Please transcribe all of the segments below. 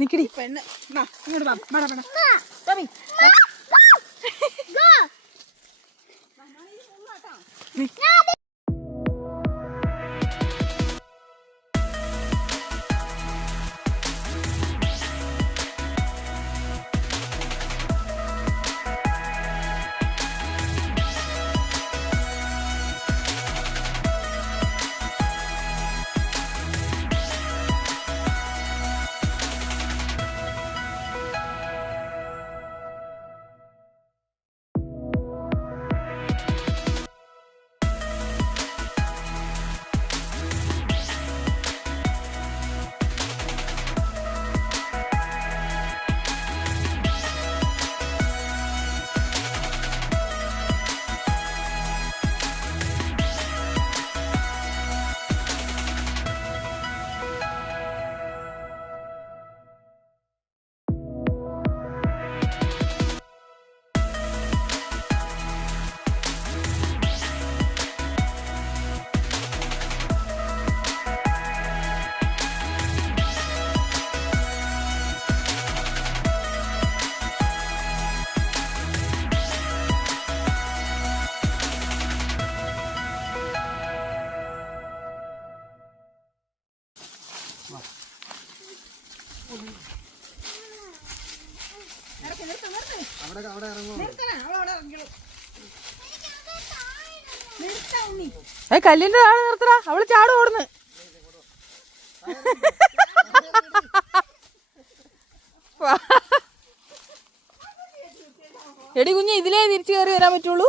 നിക്കടി പെണ്ണ് ഇങ്ങോട്ട് കല്ലിന്റെ താഴെ നിർത്തടാ, അവള് ചാടും ഓടുന്നു. എടി കുഞ്ഞ്, ഇതിലേ തിരിച്ചു കയറി വരാൻ പറ്റുള്ളൂ.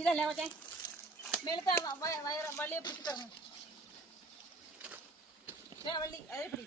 ഇതല്ലേ മറ്റേ മേലത്തെ വള്ളിയെ പിടിച്ചിട്ടാണ് വള്ളി അതേ പിടി.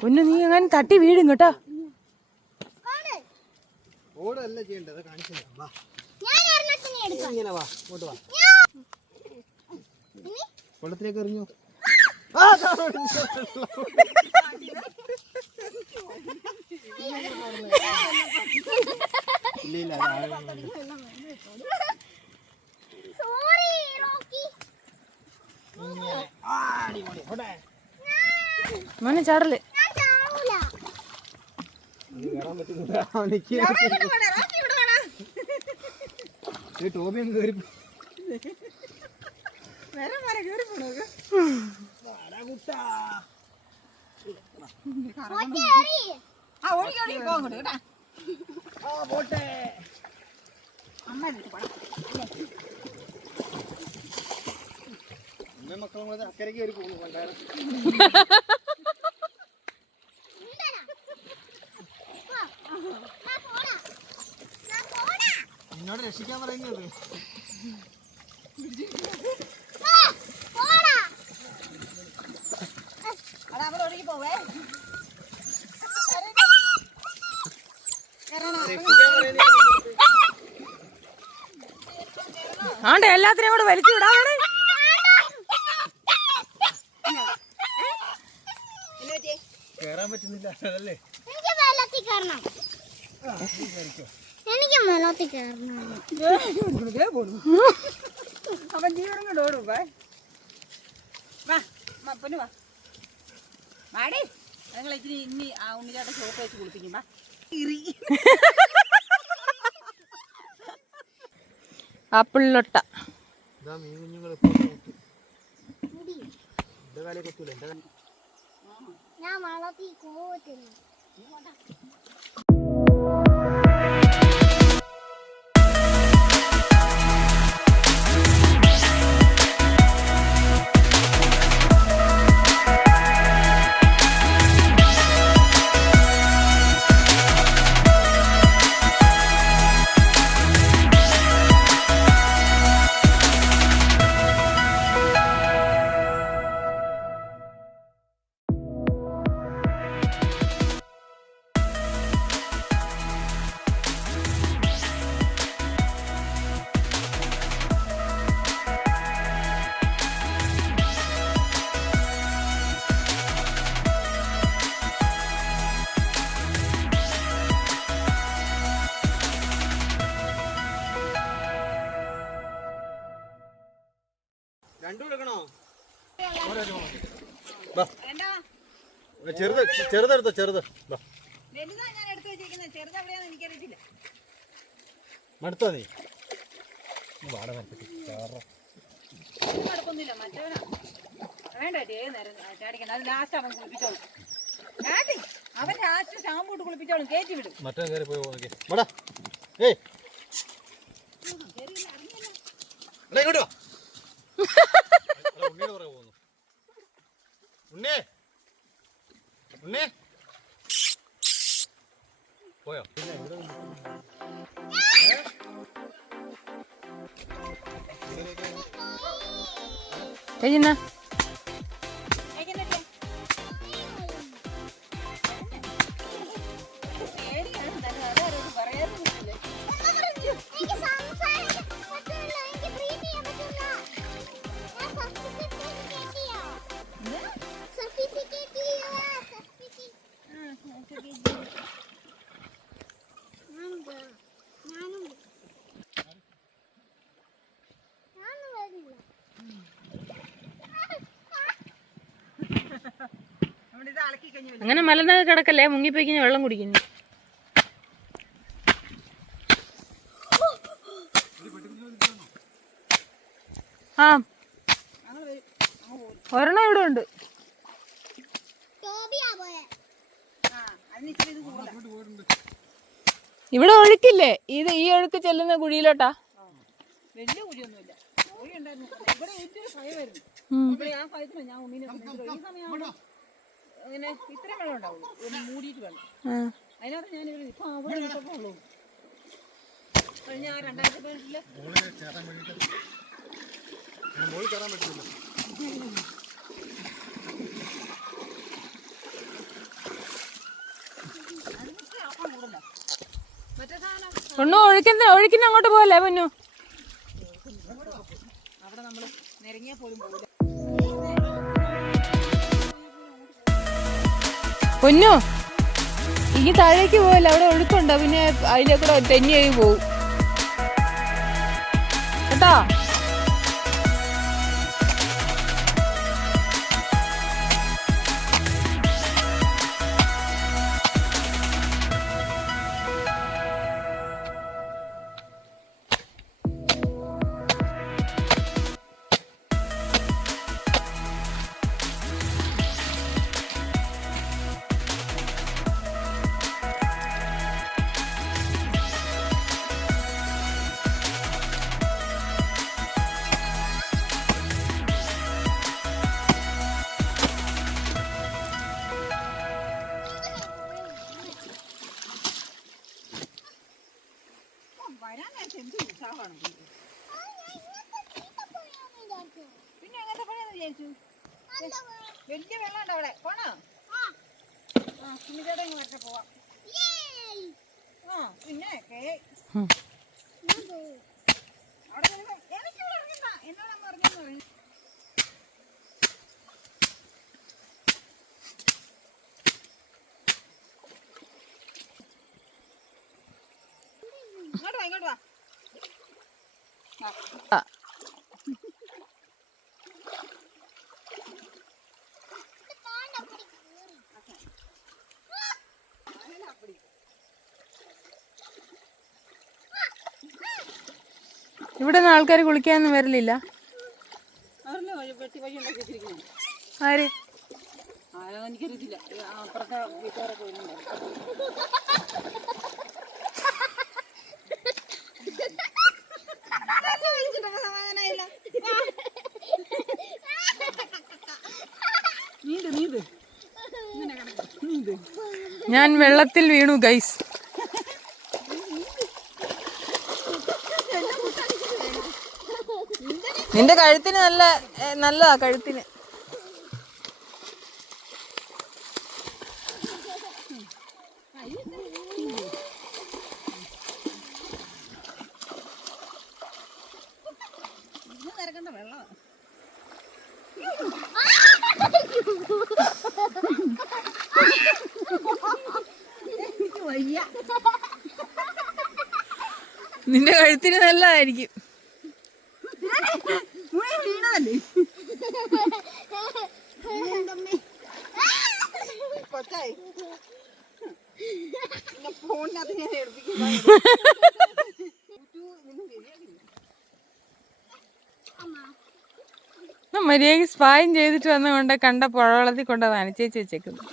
പൊന്നു, നീ അങ്ങനെ തട്ടി വീടും കേട്ടോ. ഓടല്ല ചെയ്യേണ്ടത്, കാണിച്ചു വെള്ളത്തിലേക്ക് എറിഞ്ഞു. ഇല്ല മോനെ ചാടല്. ടോബിയും കയറി പോട്ടെ. മക്കളും കൂടെ അക്കരയ്ക്ക് കയറി പോകുന്നു. എന്നോട് രക്ഷിക്കാൻ പറയുന്നത്. ആണ്ടെ എല്ലാത്തിനെയും കൂടെ വലിച്ചു വിടാതെ. കേറാൻ പറ്റുന്നില്ല അതല്ലേ. എനിക്ക് വെള്ളത്തിൽ കയറണം. എനിക്ക് വെള്ളത്തിൽ കയറണം. അവൻ ജീവനും കൊണ്ട് ഓടും വാ പൊന്നു വാ വാടേ ഞങ്ങൾ ഇച്ചിരി ഇനി ആ ഉണ്ണിച്ചാട്ട ചോപ്പ് വെച്ച് കുളിപ്പിക്കും വാ ആപ്പിളിലൊട്ട ഞാൻ വളർത്തി പോകത്തില്ല. രണ്ടും എടുക്കണോ? ചെറുതെടുത്തോ ചെറുത് മടുത്തോ നീ വാട മറ്റേ കയറി പോയി ഇങ്ങോട്ടോ ഉണ്ണിയുടെ പുറകെ പോകുന്നു. ഉണ്ണേ ഉണ്ണേ പോയോ? കഴിഞ്ഞ അങ്ങനെ മലന്നൊക്കെ കിടക്കല്ലേ, മുങ്ങിപ്പോയിക്കഴിഞ്ഞാൽ വെള്ളം കുടിക്കുന്നു. ആ ഒരെണ്ണം ഇവിടെ ഉണ്ട്. ഇവിടെ ഒഴുക്കില്ലേ, ഇത് ഈ ഒഴുക്ക് ചെല്ലുന്ന കുഴിയിലോട്ടാ. വലിയ കുഴിയൊന്നുമില്ല, കുഴി ഉണ്ടായിരുന്നു. ഇവിടെ ഏറ്റവും ഭയമായിരുന്നു. ആ ഭയത്തിനാ ഞാൻ ഉണ്ണിനെ ഈ സമയം അങ്ങനെ ഇത്രയും വെള്ളം ഉണ്ടാവുള്ളൂ, ഒന്ന് മൂടിയിട്ട് വെള്ളം. അതിനകത്ത് ഞാൻ ഇവിടെ ഇപ്പൊ അവിടെ ഇട്ടപ്പോ ഉള്ളൂ. കഴിഞ്ഞ 2018 പൊന്നു ഒഴുക്കിന് അങ്ങോട്ട് പോകല്ലേ പൊന്നു? അവിടെ നമ്മള് നിരങ്ങിയാ പോലും പോകില്ല. പൊന്നു ഇനി താഴേക്ക് പോകല്ല, അവിടെ ഒഴുക്കുണ്ടോ, പിന്നെ അതിലേക്കൂടെ തെന്നിയായി പോവും കേട്ടോ. പിന്നെ അങ്ങനത്തെ പണിയാന്ന് വിചാരിച്ചു. വലിയ വെള്ളം ഉണ്ടോ അവിടെ? പോണോ? സുമിതയുടെ വരട്ടെ പോവാം. പിന്നെ അവിടെ എനിക്ക് പറഞ്ഞ എന്നോട് പറഞ്ഞു. ഇങ്ങോട്ട് വാ, ഇങ്ങോട്ട് വാ. ഇവിടെ നിന്ന് ആൾക്കാർ കുളിക്കാനൊന്നും വരലില്ല. അവരുടെ വെട്ടി വഴി ഉണ്ടാക്കി വെച്ചിരിക്കുന്നു. ആര്? ആരോ എനിക്കറിയത്തില്ല. അപ്പുറത്തെ വീട്ടുകാരൊക്കെ വരുന്നുണ്ടാവും. ഞാൻ വെള്ളത്തിൽ വീണു ഗൈസ്. നിന്റെ കഴുത്തിന് നല്ലതാ കഴുത്തിന്. നിന്റെ കഴുത്തിന് നല്ലതായിരിക്കും. കൊച്ചായി ഫോണിനകത്ത് ഞാൻ എടുപ്പിക്കും. മര്യാദക്ക് സ്പായം ചെയ്തിട്ട് വന്നുകൊണ്ട് കണ്ട പുഴവെള്ളത്തിൽ കൊണ്ടതാണ് ചേച്ചി വെച്ചേക്കുന്നത്.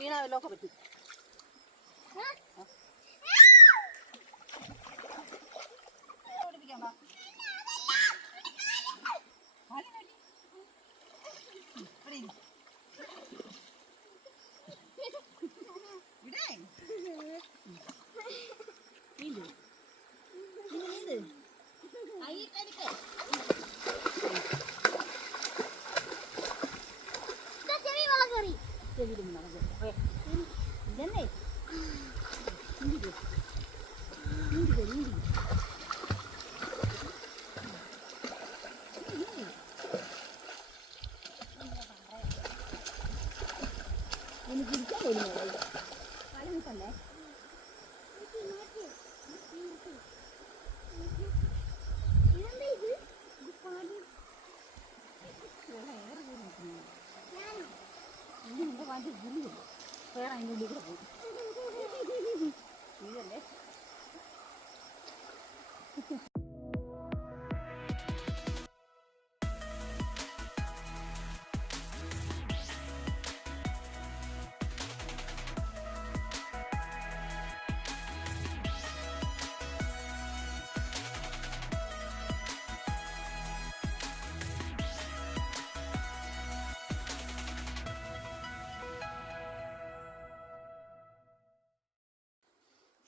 വീണാവല്ലോ പറ്റും.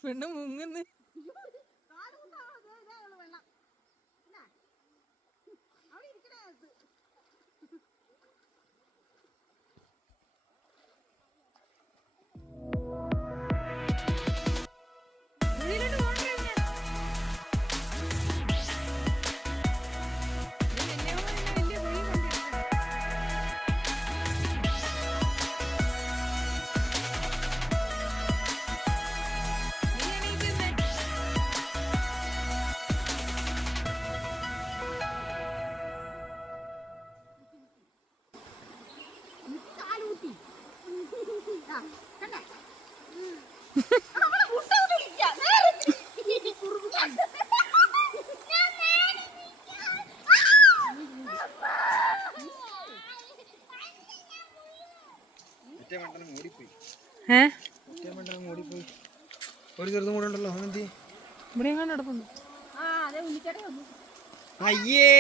പെണ്ണ് മുങ്ങുന്നു. ഒരു ചെറുതും കൂടെ ഉണ്ടല്ലോ. അതെന്തി ഇവിടെ എങ്ങാണ്ട് നടക്കുന്നു. അയ്യേ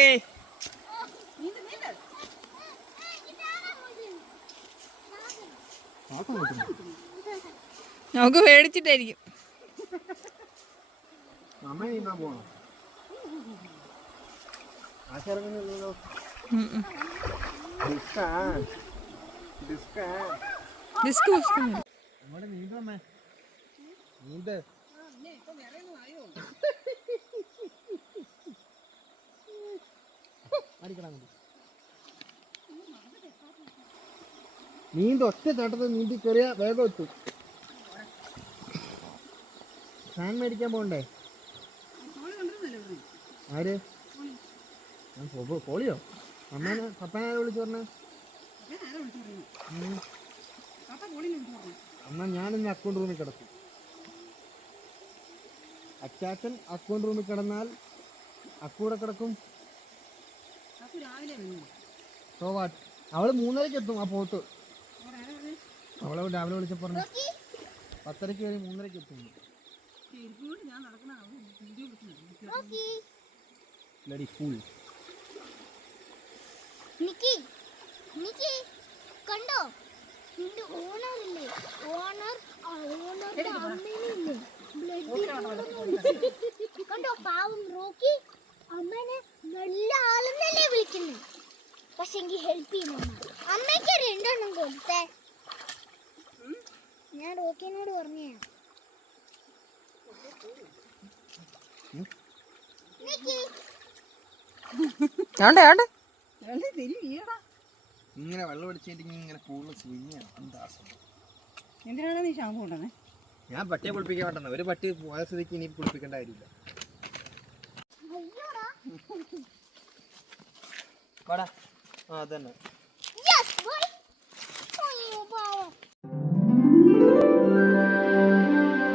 നമുക്ക് പേടിച്ചിട്ടായിരിക്കും. അമ്മ നീന്താൻ പോണോ? ആശയിറങ്ങുന്നില്ലല്ലോ. ഡിസ്ക് നമ്മുടെ നീന്തമ്മേ നീന്ത്. നീന്ത് ഒറ്റ ചാട്ടത്തിൽ നീന്തി കയറിയ വേഗം എത്തും. ഫാൻ മേടിക്കാൻ പോകണ്ടേ? ആര്? പോളിയോ? അമ്മേനെ പപ്പനാരെ വിളിച്ചു പറഞ്ഞേ? എന്നാ ഞാനിന്ന് അക്കൗണ്ട് റൂമിൽ കിടക്കും. അച്ചാച്ചൻ അക്കൗണ്ട് റൂമിൽ കിടന്നാൽ അക്കൂടെ കിടക്കും. അപ്പൊ രാവിലെ വന്നു. So what? അവള് 3:30 എത്തും. ആ പോത്ത് അവളെ രാവിലെ വിളിച്ചപ്പോ പറഞ്ഞു 10:30 കയറി 3:30 എത്തും. ചെരുപ്പോട് ഞാൻ നടക്കണ video Rocky bloody fool. Nikki Nikki കണ്ടോ നിന്റെ ഓണർ ഇല്ലേ? ഓണറുടെ അമ്മേനില്ലേ ബ്ലഡ് കണ്ടോ? പാവം റോക്കി അമ്മനെ നല്ല ആളെന്നല്ലേ വിളിക്കുന്നു. പക്ഷെ എങ്കിൽ ഹെൽപ്പ് ചെയ്യുന്ന അമ്മയ്ക്ക് 2 എണ്ണം കൊടുത്തേ. ഞാൻ റോക്കിനോട് പറഞ്ഞേ നിക്കി ആണ്ട് തരില്ലടാ. ഇങ്ങനെ വെള്ളം അടിച്ചിട്ട് ഇങ്ങനെ കൂടുതൽ സ്വിങ്ങിയാണ്. എന്താ എന്തിനാണ് നീ ഷാമ്പു കൊണ്ടുവന്നേ? ഞാൻ പട്ടിയെ കുളിപ്പിക്കാൻ വേണ്ടെന്ന്. ഒരു പട്ടി പോയ സ്ഥിതിക്ക് ഇനി കുളിപ്പിക്കേണ്ട കാര്യമില്ല. അയ്യോടാ വാടാ. ആ അതന്നെ. Yes boy. അയ്യോ പാവം